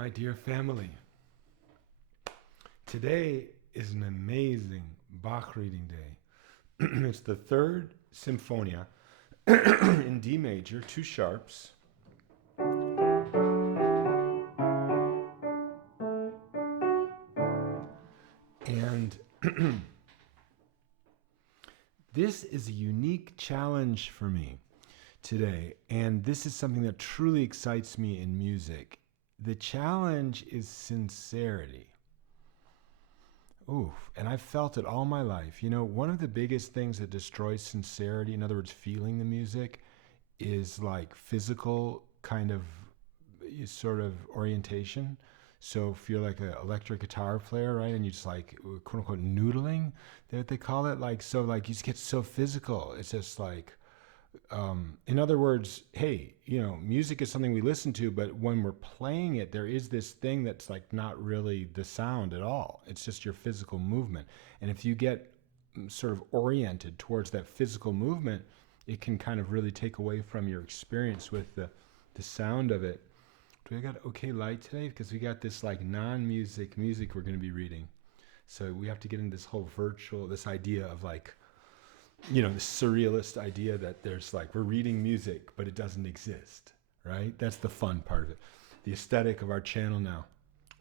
my dear family. Today is an amazing Bach reading day. It's the third Symphonia in D major, two sharps. And this is a unique challenge for me today. And this is something that truly excites me in music. The challenge is sincerity. Oof, and I've felt it all my life. You know, one of the biggest things that destroys sincerity, in other words, feeling the music, is like physical kind of sort of orientation. So if you're like an electric guitar player, right, and you just like quote unquote noodling, what they call it, like so like you just get so physical. It's just like, in other words, hey, you know, music is something we listen to, but when we're playing it, there is this thing that's like not really the sound at all. It's just your physical movement. And if you get sort of oriented towards that physical movement, it can kind of really take away from your experience with the sound of it. Do we got okay light today? Because we got this like non-music music we're going to be reading. So we have to get into this whole virtual, this idea of like, you know, the surrealist idea that there's like, we're reading music, but it doesn't exist, right? That's the fun part of it. The aesthetic of our channel now.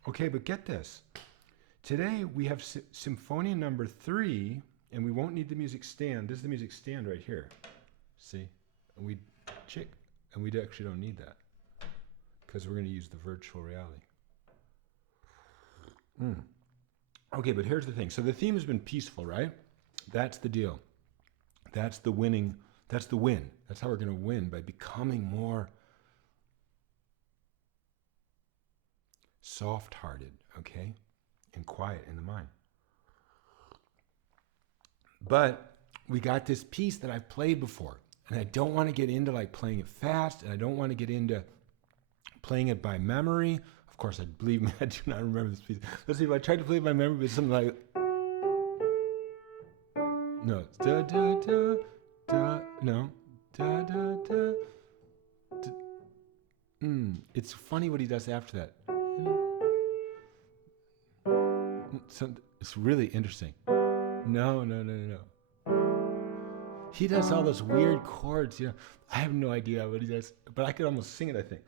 Okay, but get this. Today we have Symphonia number 3, and we won't need the music stand. This is the music stand right here. See? And we actually don't need that because we're going to use the virtual reality. Okay, but here's the thing. So the theme has been peaceful, right? That's the deal. That's the winning. That's the win. That's how we're going to win, by becoming more soft-hearted, okay? And quiet in the mind. But we got this piece that I've played before, and I don't want to get into like playing it fast, and I don't want to get into playing it by memory. Of course, believe me, I do not remember this piece. Let's see, if I tried to play it by memory, but something like, no, da da da da, no, da da da. It's funny what he does after that. It's really interesting. No. He does all those weird chords, you know. I have no idea what he does, but I could almost sing it, I think.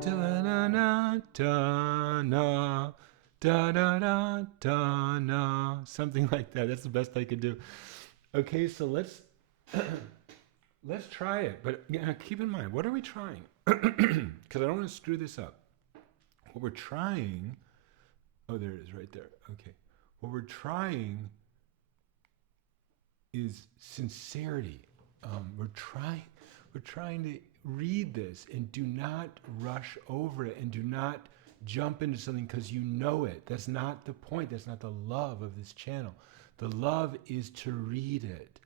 Da na na da na da da da da na, something like that. That's the best I could do. Okay, so let's try it. But keep in mind, what are we trying? Because I don't want to screw this up. What we're trying. Oh, there it is, right there. Okay, what we're trying is sincerity. We're trying to read this and do not rush over it and do not jump into something because you know it. That's not the point. That's not the love of this channel. The love is to read it.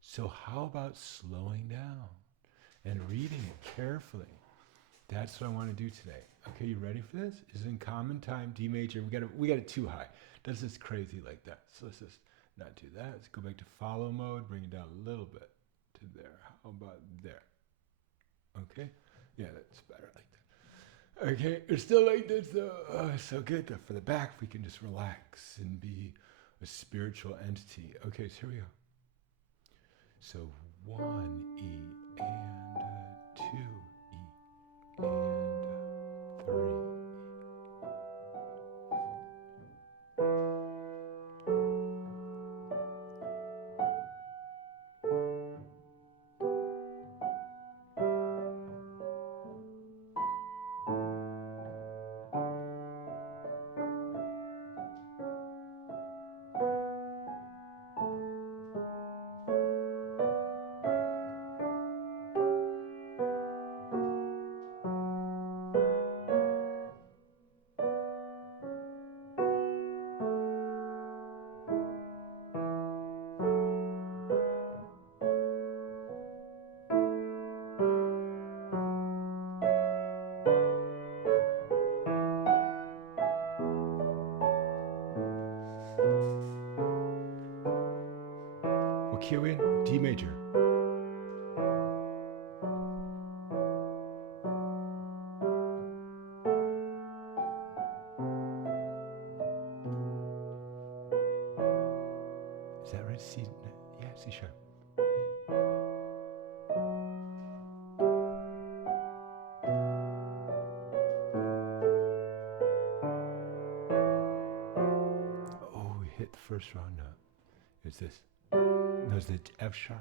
So how about slowing down and reading it carefully? That's what I want to do today. Okay, you ready for this? It's in common time, D major. We got it too high. That's just crazy like that. So let's just not do that. Let's go back to follow mode, bring it down a little bit to there. How about there? Okay? Yeah, that's better like that. Okay, it's still like this though. Oh, it's so good though. For the back, we can just relax and be a spiritual entity. Okay, so here we go. So 1 E and 2 E and 3. We'll cue in D major. C sharp. Oh, we hit the first round note. It's this. There's the F sharp.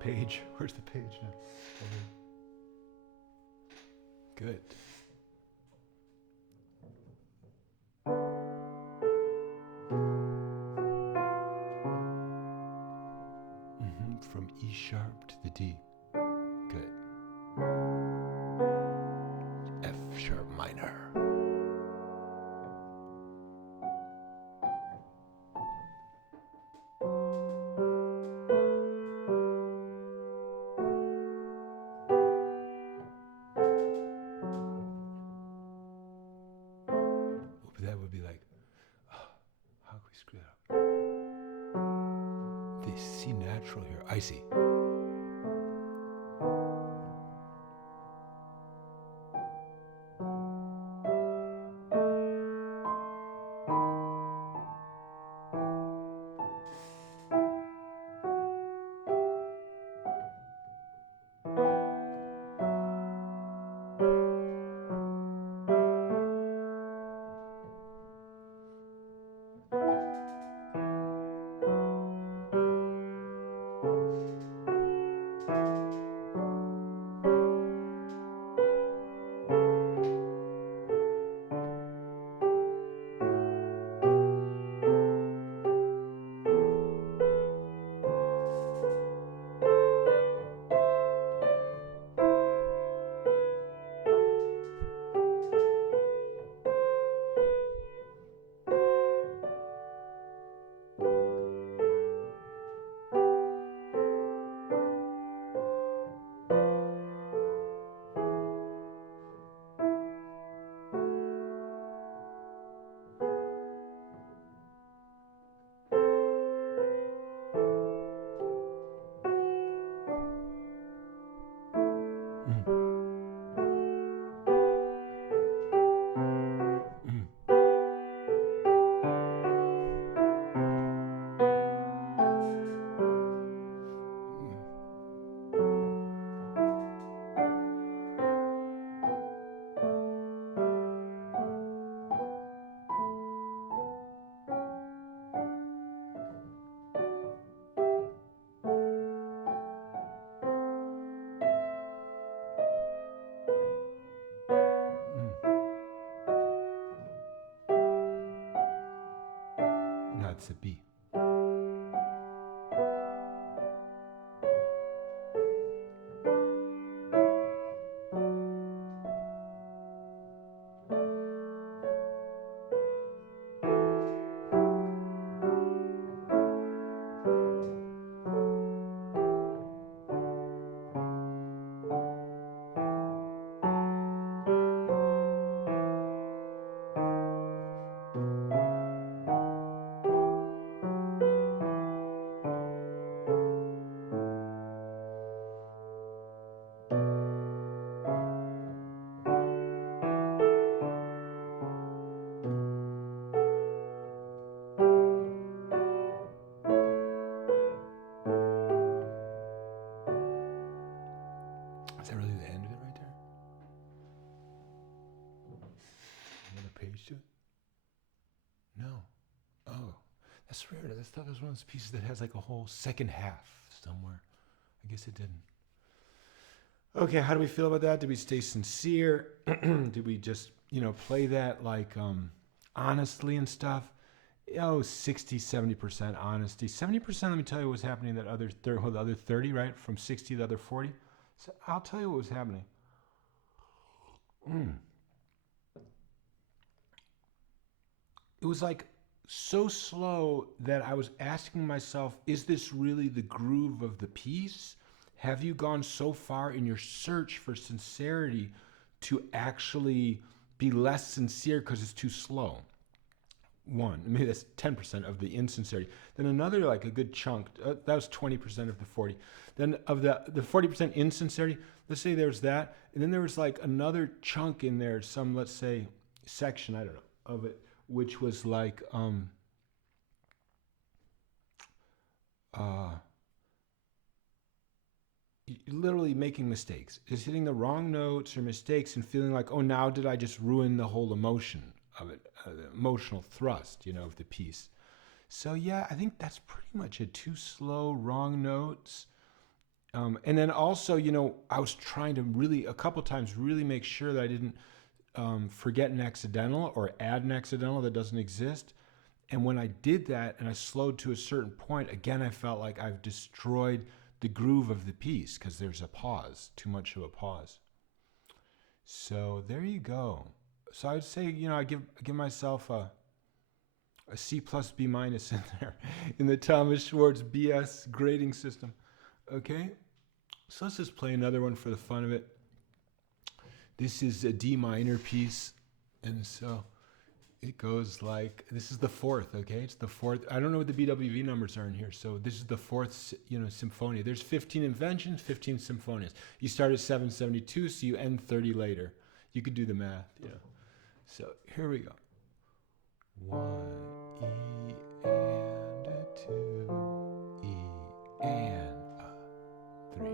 Page. Where's the page now? Good. From E sharp to the D. Good. F sharp minor. That would be like, oh, how can we screw that up? The C natural here. I see. It's a B. swear to this, I thought it was one of those pieces that has like a whole second half somewhere. I guess it didn't. Okay, how do we feel about that? Did we stay sincere? Did we just, play that like honestly and stuff? 60, 70% honesty. 70%, let me tell you what was happening that the other 30, right? From 60 to the other 40. So I'll tell you what was happening. It was like so slow that I was asking myself, is this really the groove of the piece? Have you gone so far in your search for sincerity to actually be less sincere because it's too slow? One, maybe that's 10% of the insincerity. Then another, like a good chunk, that was 20% of the 40. Then of the 40% insincerity, let's say there's that. And then there was like another chunk in there, some, let's say, section, I don't know, of it, which was like, literally making mistakes, just hitting the wrong notes or mistakes and feeling like, oh, now did I just ruin the whole emotion of it, the emotional thrust, of the piece. So yeah, I think that's pretty much it. Too slow, wrong notes. And then also, I was trying to really, a couple times, really make sure that I didn't forget an accidental or add an accidental that doesn't exist. And when I did that and I slowed to a certain point, again, I felt like I've destroyed the groove of the piece because there's a pause, too much of a pause. So there you go. So I would say, I give myself a C plus B minus in there in the Thomas Schwartz BS grading system. Okay, so let's just play another one for the fun of it. This is a D minor piece, and so it goes like, this is the fourth, okay? It's the fourth. I don't know what the BWV numbers are in here. So this is the fourth, symphony. There's 15 inventions, 15 symphonies. You start at 772, so you end 30 later. You could do the math, So here we go. 1, E and a 2, E and a 3.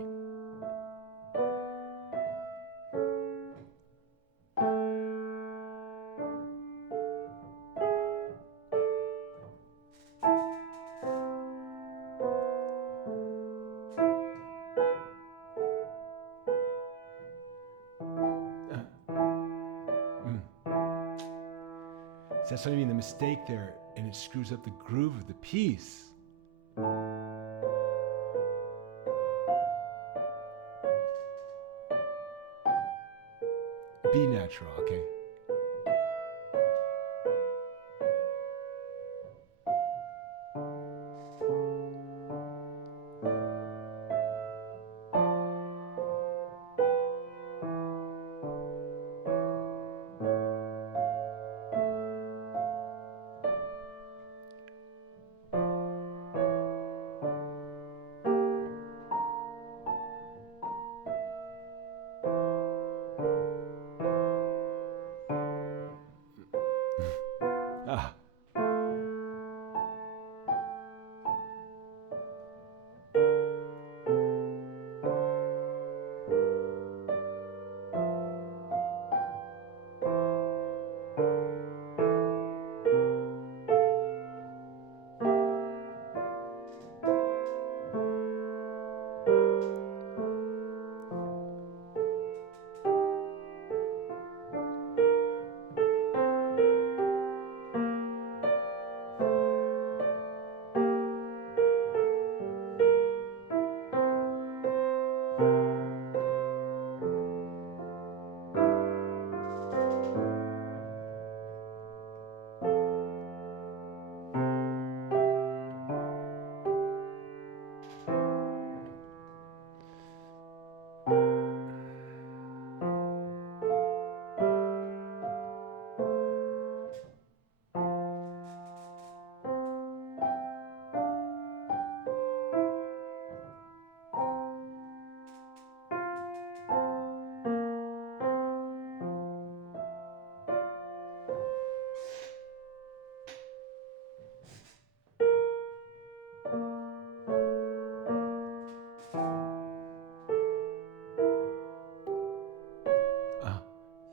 So that's what I mean, the mistake there, and it screws up the groove of the piece. B natural, okay? Ah.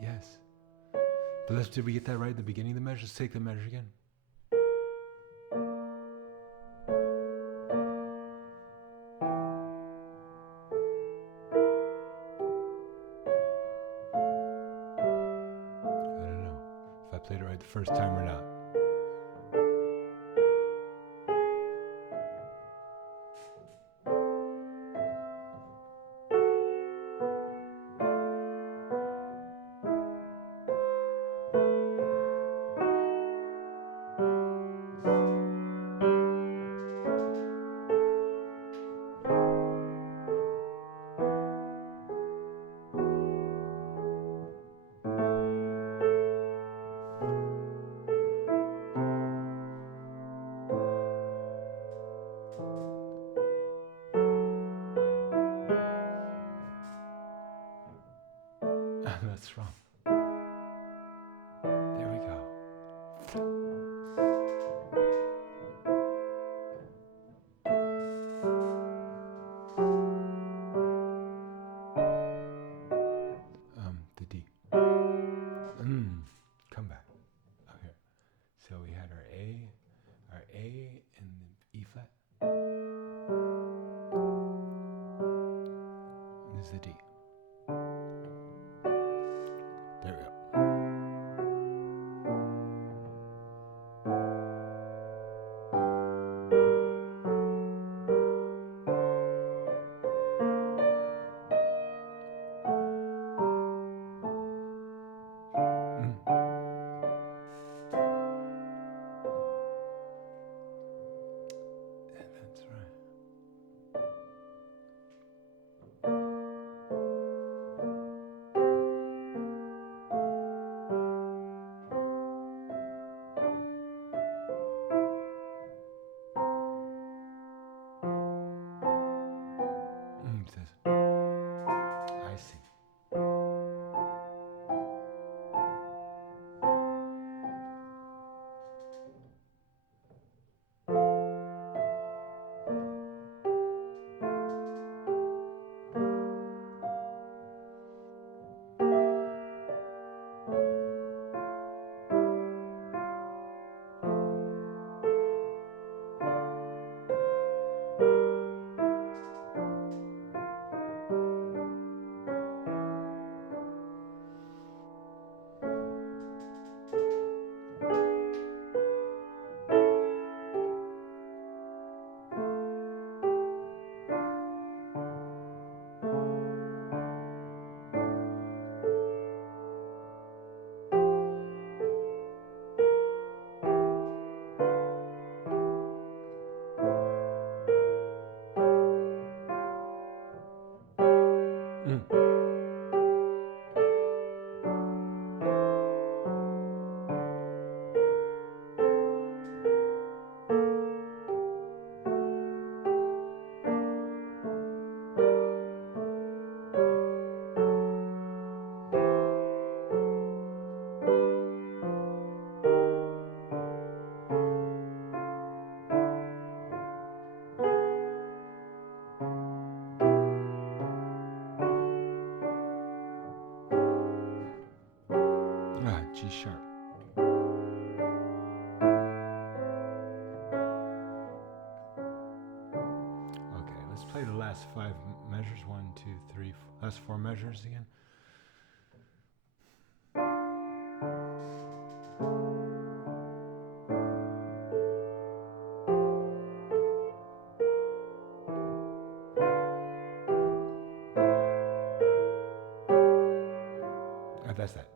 Yes. But did we get that right at the beginning of the measure? Let's take the measure again. first time or not. That's wrong. There we go. The D. Come back. Okay. So we had our A and the E flat. And this is the D. There we go. That's right. I see. G sharp. Okay, let's play the last 5 measures. 1, 2, 3, last 4 measures again. That's that.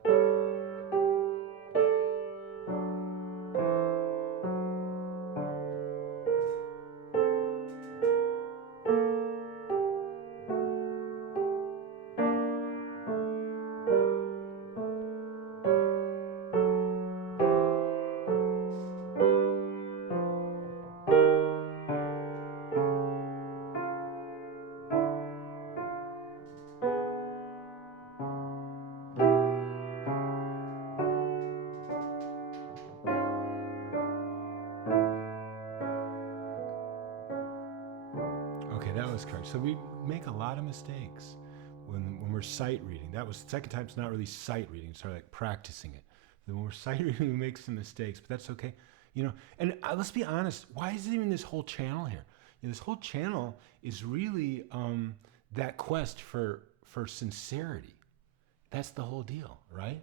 Okay, that was correct. So we make a lot of mistakes when we're sight reading. That was second time. It's not really sight reading. It's sort of like practicing it. Then when we're sight reading, we make some mistakes, but that's okay. You know, and let's be honest. Why is it even this whole channel here? You know, this whole channel is really that quest for sincerity. That's the whole deal, right?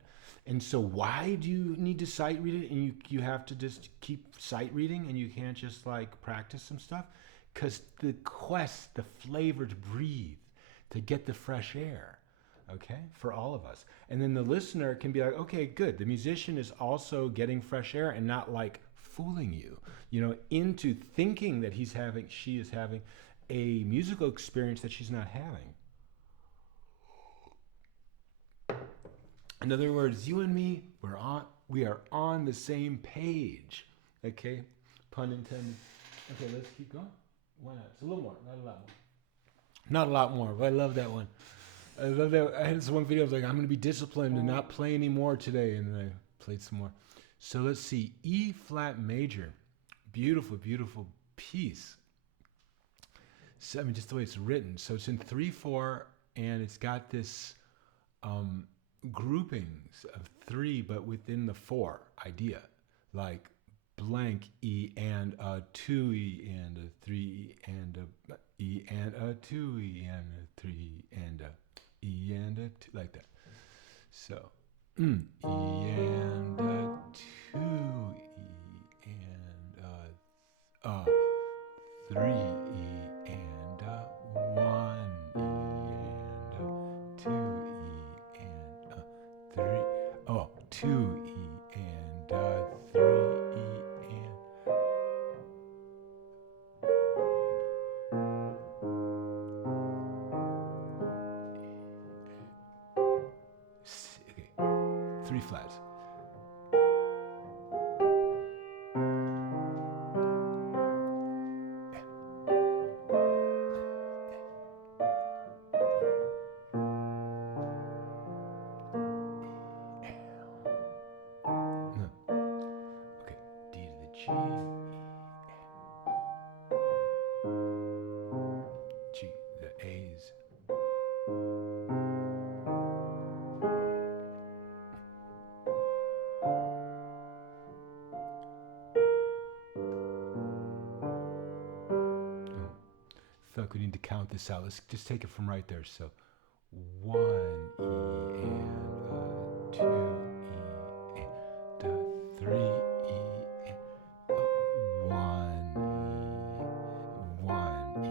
And so why do you need to sight read it, and you have to just keep sight reading, and you can't just like practice some stuff? Because the quest, the flavor to breathe, to get the fresh air, okay, for all of us. And then the listener can be like, okay, good. The musician is also getting fresh air and not like fooling you, into thinking that she is having a musical experience that she's not having. In other words, you and me, we are on the same page. Okay? Pun intended. Okay, let's keep going. Why not? It's a little more, not a lot more. Not a lot more, but I love that one. I love that. I had this one video. I was like, I'm going to be disciplined and not play any more today. And then I played some more. So let's see. E flat major. Beautiful, beautiful piece. So, I mean, just the way it's written. So it's in 3/4, and it's got this groupings of 3, but within the 4 idea. Like blank E and a 2 E and a 3 E and a E and a 2 E and a 3 and a E and a 2, like that. So E and a 2 E and a 3 E and a 1 E and a 2 E and a 3. Oh, 2 E and a 3 E and. Okay, 3 flats. Okay, D to the G, G, the A's. I feel like we need to count this out. Let's just take it from right there. So 1 E and 2 E and 3 E and 1 E, 1 E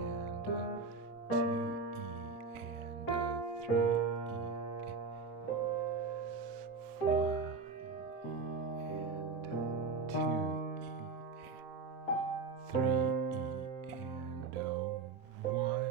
and 2 E and 3 E. 1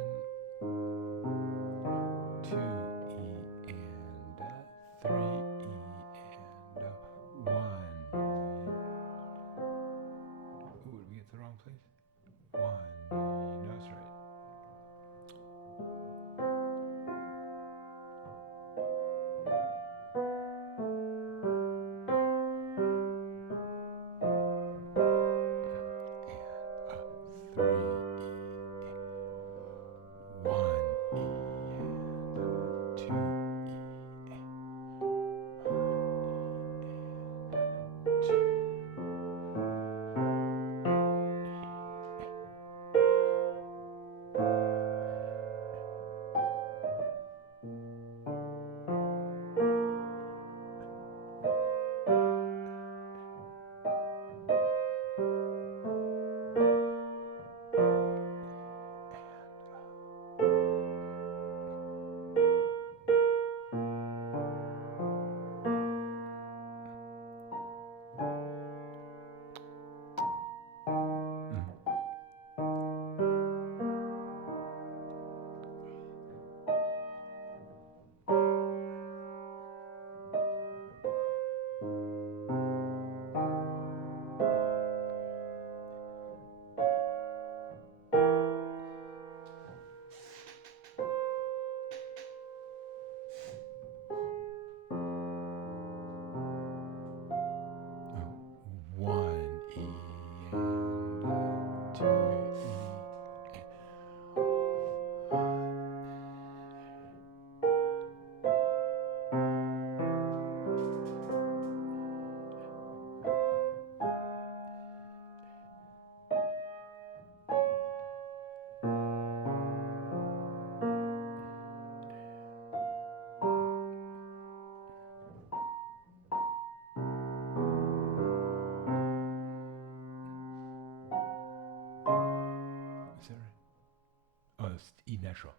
it's E natural.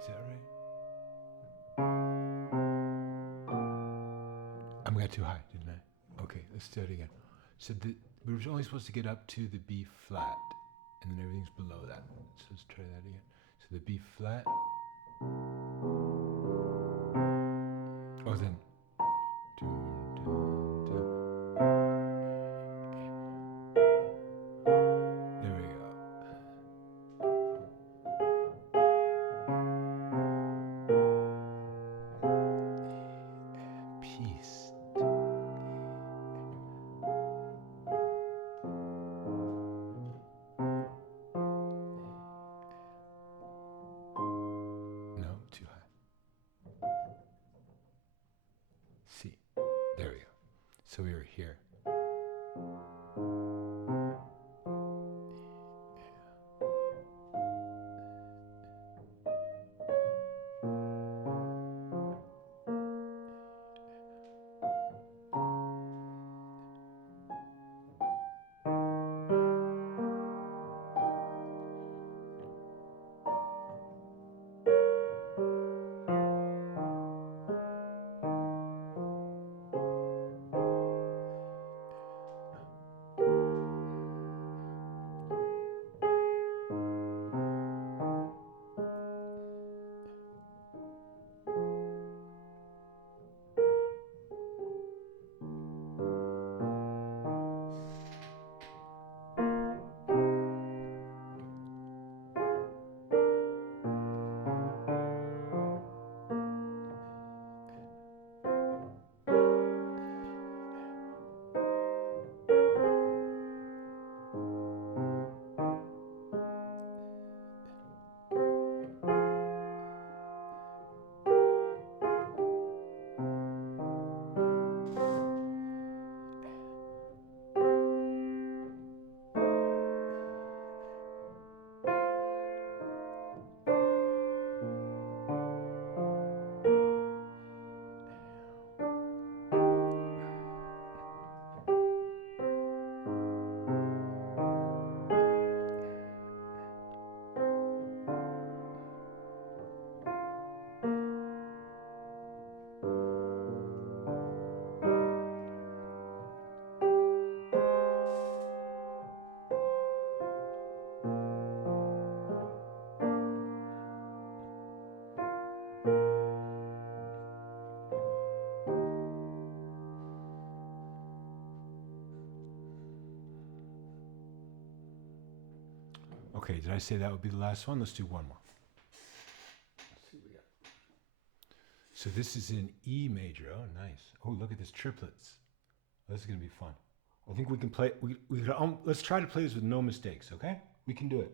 Is that right? I got too high, didn't I? Okay, let's do it again. So we were only supposed to get up to the B flat, and then everything's below that. So let's try that again. So the B flat. Oh, then. There we go. Peace. No, too high. C. There we go. So we were here. Okay, did I say that would be the last one? Let's do one more. Let's see what we got. So this is in E major. Oh, nice. Oh, look at this triplets. This is going to be fun. I think we can play. Let's try to play this with no mistakes, okay? We can do it.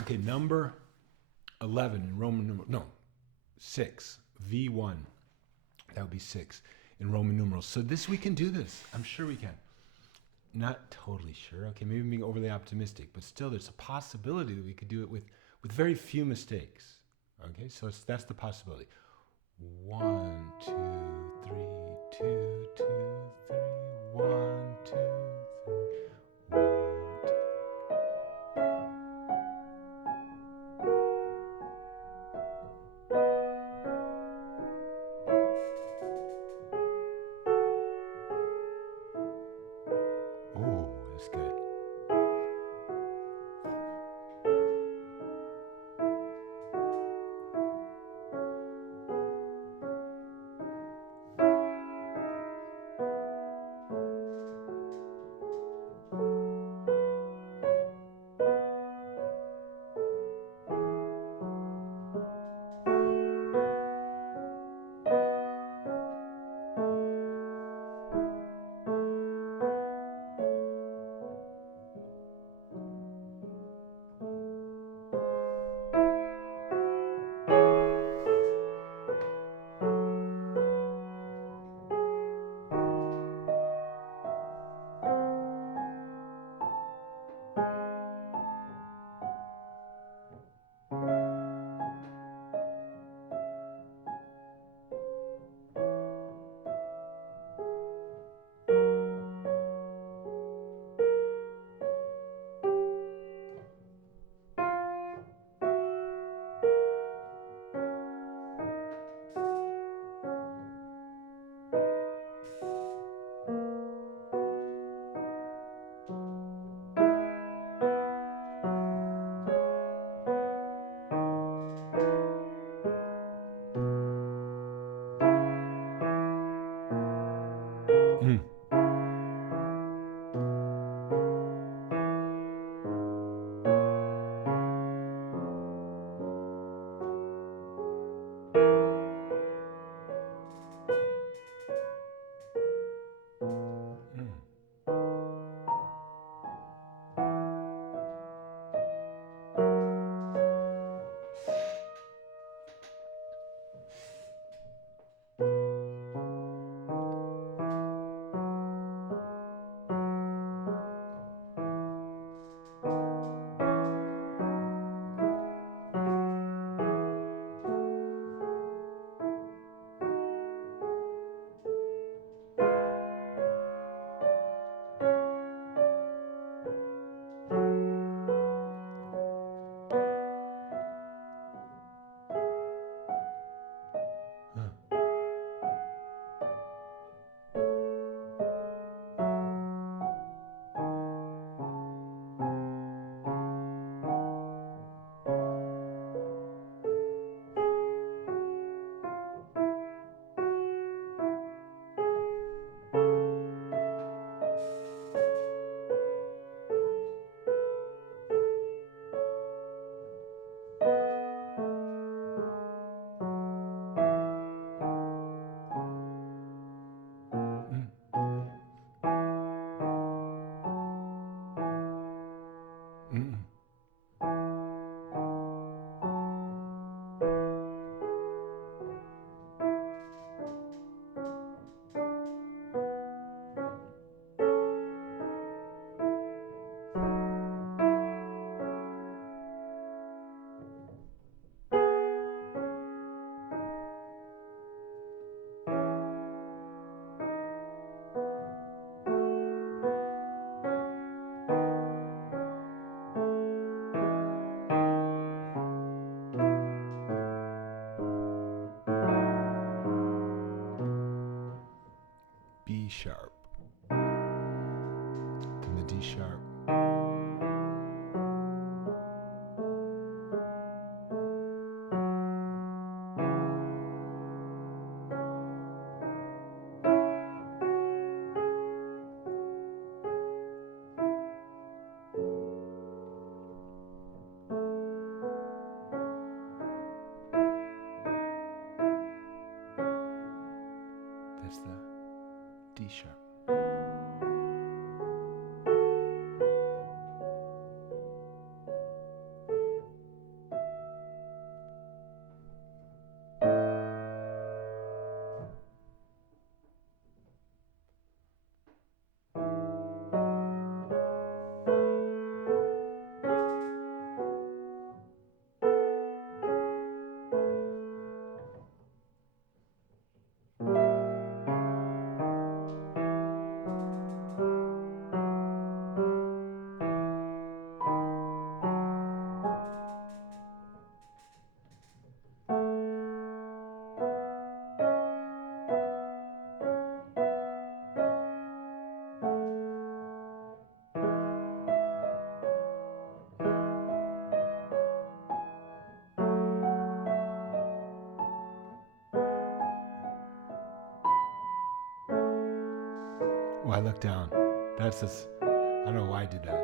Okay, number 11 in Roman numeral. No, 6. V1. That would be 6 in Roman numerals. So this, we can do this. I'm sure we can. Not totally sure. Okay, maybe I'm being overly optimistic, but still there's a possibility that we could do it with very few mistakes. Okay, so that's the possibility. 1, 2, 3, 2, 2, 3, 1, 2, 3, 1, 2. Oh, that's good. E sharp, then the D sharp. That's the D sharp. Oh, I looked down. That's this. I don't know why I did that.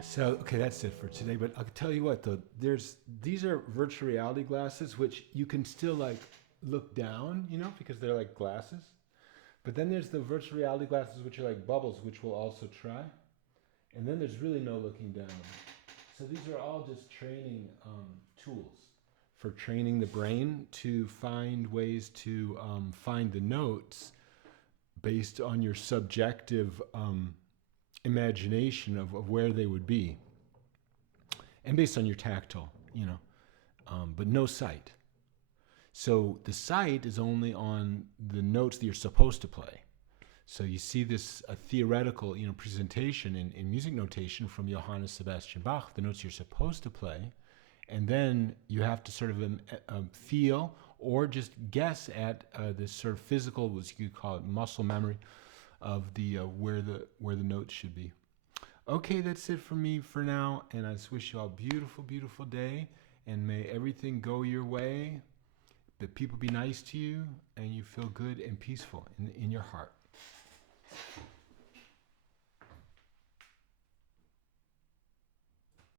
So, okay, that's it for today. But I'll tell you what, though, these are virtual reality glasses, which you can still like look down, because they're like glasses. But then there's the virtual reality glasses, which are like bubbles, which we'll also try. And then there's really no looking down. So these are all just training tools for training the brain to find ways to find the notes based on your subjective imagination of where they would be, and based on your tactile, but no sight. So the sight is only on the notes that you're supposed to play. So you see this theoretical, presentation in music notation from Johann Sebastian Bach, the notes you're supposed to play, and then you have to sort of feel or just guess at this sort of physical, what you could call it, muscle memory of the where the notes should be. Okay, that's it for me for now, and I just wish you all a beautiful, beautiful day, and may everything go your way, that people be nice to you, and you feel good and peaceful in your heart.